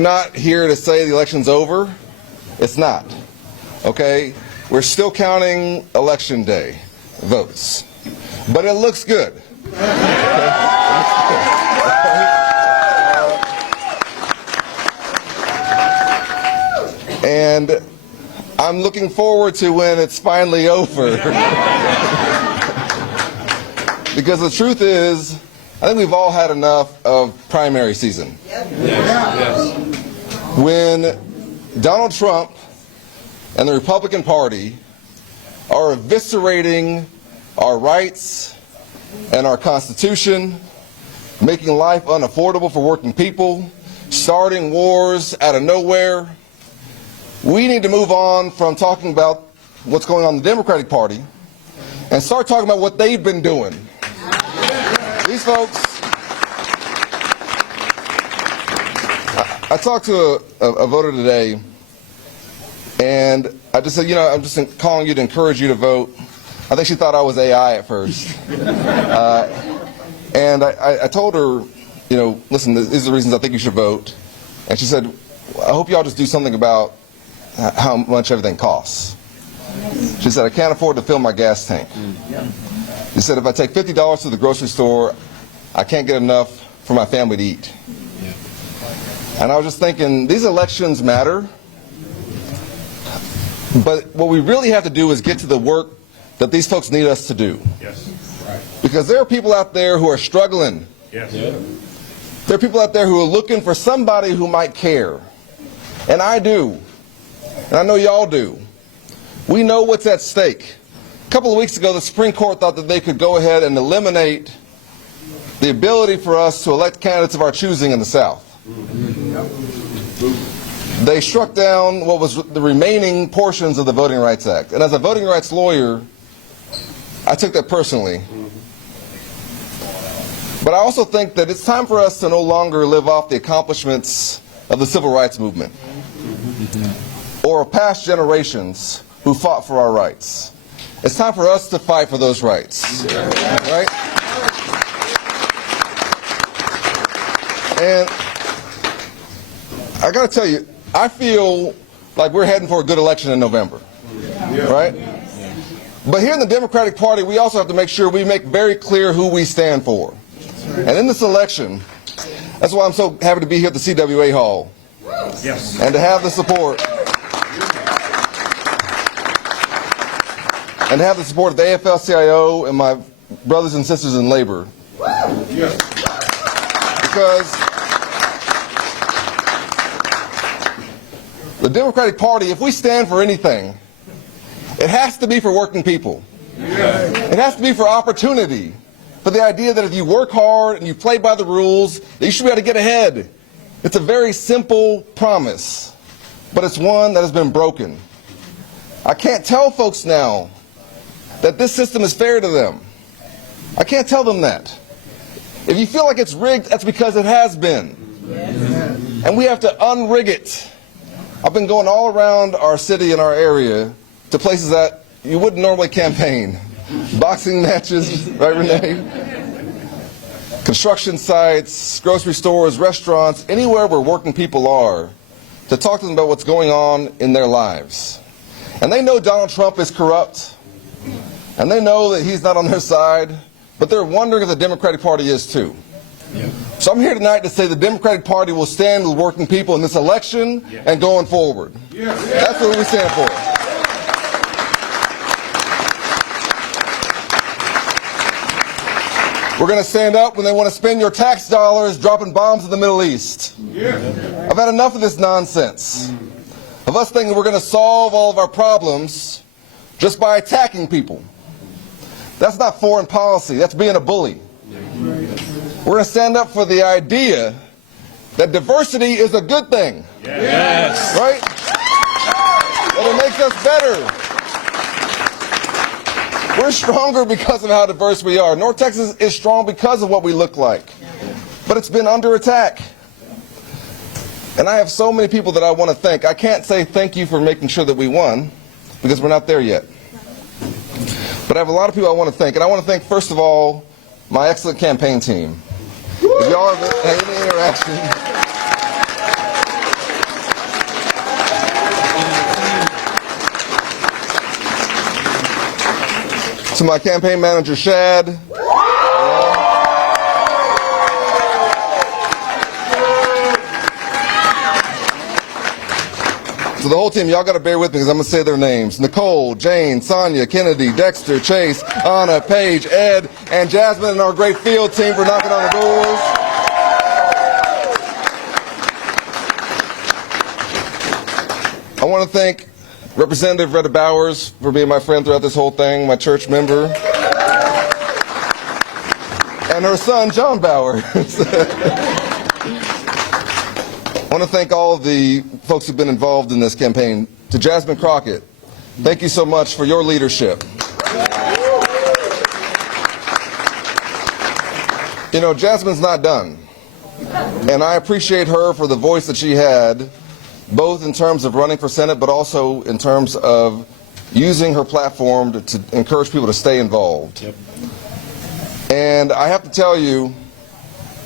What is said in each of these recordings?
Not here to say the election's over. It's not. Okay? We're still counting election day votes. But it looks good. And I'm looking forward to when it's finally over. Because the truth is, I think we've all had enough of primary season. Yes. When Donald Trump and the Republican Party are eviscerating our rights and our Constitution, making life unaffordable for working people, starting wars out of nowhere, we need to move on from talking about what's going on in the Democratic Party and start talking about what they've been doing. These folks, I talked to a voter today, and I just said, you know, I'm just calling you to encourage you to vote. I think she thought I was AI at first. And I told her, you know, listen, these are the reasons I think you should vote. And she said, I hope y'all just do something about how much everything costs. She said, I can't afford to fill my gas tank. She said, if I take $50 to the grocery store, I can't get enough for my family to eat. And I was just thinking, these elections matter, but what we really have to do is get to the work that these folks need us to do. Yes. Because there are people out there who are struggling. Yes. There are people out there who are looking for somebody who might care. And I do. And I know y'all do. We know what's at stake. A couple of weeks ago, the Supreme Court thought that they could go ahead and eliminate the ability for us to elect candidates of our choosing in the South. They struck down what was the remaining portions of the Voting Rights Act. And as a voting rights lawyer, I took that personally. But I also think that it's time for us to no longer live off the accomplishments of the civil rights movement or of past generations who fought for our rights. It's time for us to fight for those rights, right? And I got to tell you, I feel like we're heading for a good election in November, right? But here in the Democratic Party, we also have to make sure we make very clear who we stand for. And in this election, that's why I'm so happy to be here at the CWA Hall. Yes. And to have the support. And to have the support of the AFL-CIO and my brothers and sisters in labor. Yes. Because the Democratic Party, if we stand for anything, it has to be for working people. Yes. It has to be for opportunity. For the idea that if you work hard and you play by the rules, that you should be able to get ahead. It's a very simple promise, but it's one that has been broken. I can't tell folks now that this system is fair to them. I can't tell them that. If you feel like it's rigged, that's because it has been. Yes. And we have to unrig it. I've been going all around our city and our area to places that you wouldn't normally campaign. Boxing matches, right, Renee? Construction sites, grocery stores, restaurants, anywhere where working people are, to talk to them about what's going on in their lives. And they know Donald Trump is corrupt, and they know that he's not on their side, but they're wondering if the Democratic Party is too. Yeah. So I'm here tonight to say the Democratic Party will stand with working people in this election and going forward. Yeah. That's what we stand for. We're going to stand up when they want to spend your tax dollars dropping bombs in the Middle East. Yeah. I've had enough of this nonsense. Of us thinking we're going to solve all of our problems just by attacking people. That's not foreign policy. That's being a bully. We're going to stand up for the idea that diversity is a good thing. Yes. Right? That it makes us better. We're stronger because of how diverse we are. North Texas is strong because of what we look like. But it's been under attack. And I have so many people that I want to thank. I can't say thank you for making sure that we won, because we're not there yet. But I have a lot of people I want to thank. And I want to thank, first of all, my excellent campaign team. If y'all have had any interaction, To my campaign manager, Shad. So the whole team, y'all got to bear with me because I'm going to say their names. Nicole, Jane, Sonia, Kennedy, Dexter, Chase, Anna, Paige, Ed, and Jasmine, and our great field team for knocking on the doors. I want to thank Representative Retta Bowers for being my friend throughout this whole thing, my church member, and her son, John Bowers. I want to thank all of the folks who've been involved in this campaign. To Jasmine Crockett, thank you so much for your leadership. You know, Jasmine's not done, and I appreciate her for the voice that she had, both in terms of running for Senate, but also in terms of using her platform to encourage people to stay involved. Yep. And I have to tell you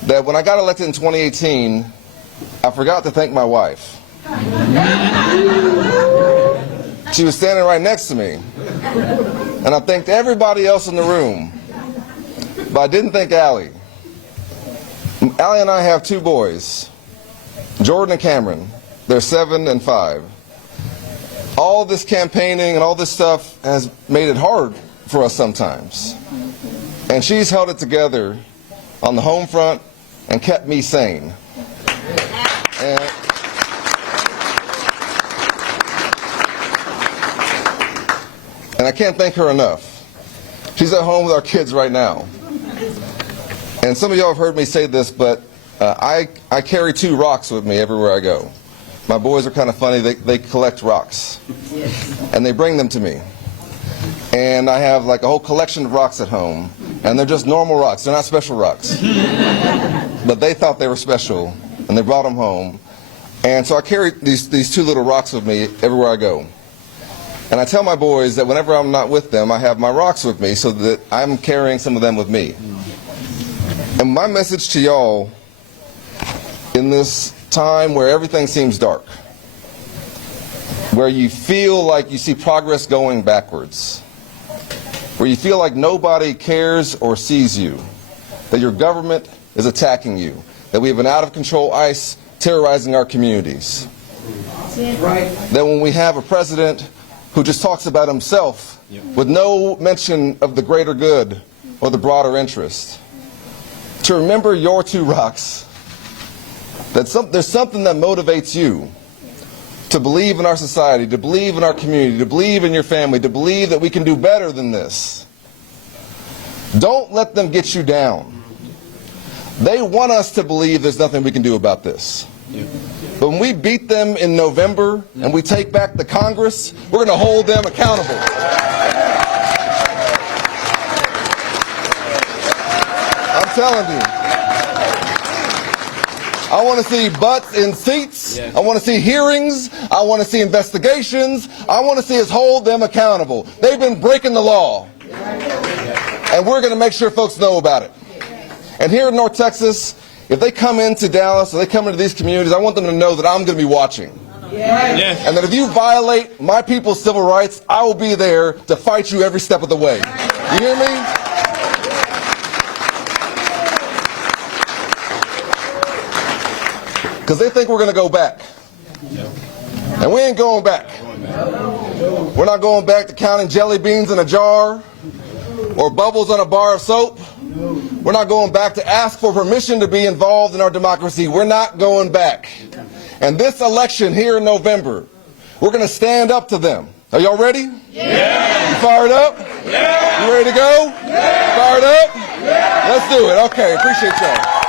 that when I got elected in 2018, I forgot to thank my wife. She was standing right next to me, and I thanked everybody else in the room, but I didn't thank Allie. Allie and I have two boys, Jordan and Cameron. They're 7 and 5. All this campaigning and all this stuff has made it hard for us sometimes. And she's held it together on the home front and kept me sane. And I can't thank her enough. She's at home with our kids right now. And some of y'all have heard me say this, but I carry 2 rocks with me everywhere I go. My boys are kind of funny. They collect rocks, and they bring them to me. And I have like a whole collection of rocks at home, and they're just normal rocks. They're not special rocks. But they thought they were special, and they brought them home. And so I carry these 2 little rocks with me everywhere I go. And I tell my boys that whenever I'm not with them, I have my rocks with me so that I'm carrying some of them with me. And my message to y'all in this time where everything seems dark, where you feel like you see progress going backwards, where you feel like nobody cares or sees you, that your government is attacking you, that we have an out-of-control ICE terrorizing our communities, that when we have a president who just talks about himself with no mention of the greater good or the broader interest, to remember your 2 rocks, that there's something that motivates you to believe in our society, to believe in our community, to believe in your family, to believe that we can do better than this. Don't let them get you down. They want us to believe there's nothing we can do about this. But when we beat them in November and we take back the Congress, we're going to hold them accountable. I'm telling you. I want to see butts in seats. I want to see hearings. I want to see investigations. I want to see us hold them accountable. They've been breaking the law. And we're going to make sure folks know about it. And here in North Texas, if they come into Dallas or they come into these communities, I want them to know that I'm going to be watching. And that if you violate my people's civil rights, I will be there to fight you every step of the way. You hear me? Because they think we're going to go back. And we ain't going back. We're not going back to counting jelly beans in a jar or bubbles on a bar of soap. We're not going back to ask for permission to be involved in our democracy. We're not going back. And this election here in November, we're going to stand up to them. Are y'all ready? Yeah. You fired up? Yeah. You ready to go? Yeah. Fired up? Yeah. Let's do it. Okay, appreciate y'all.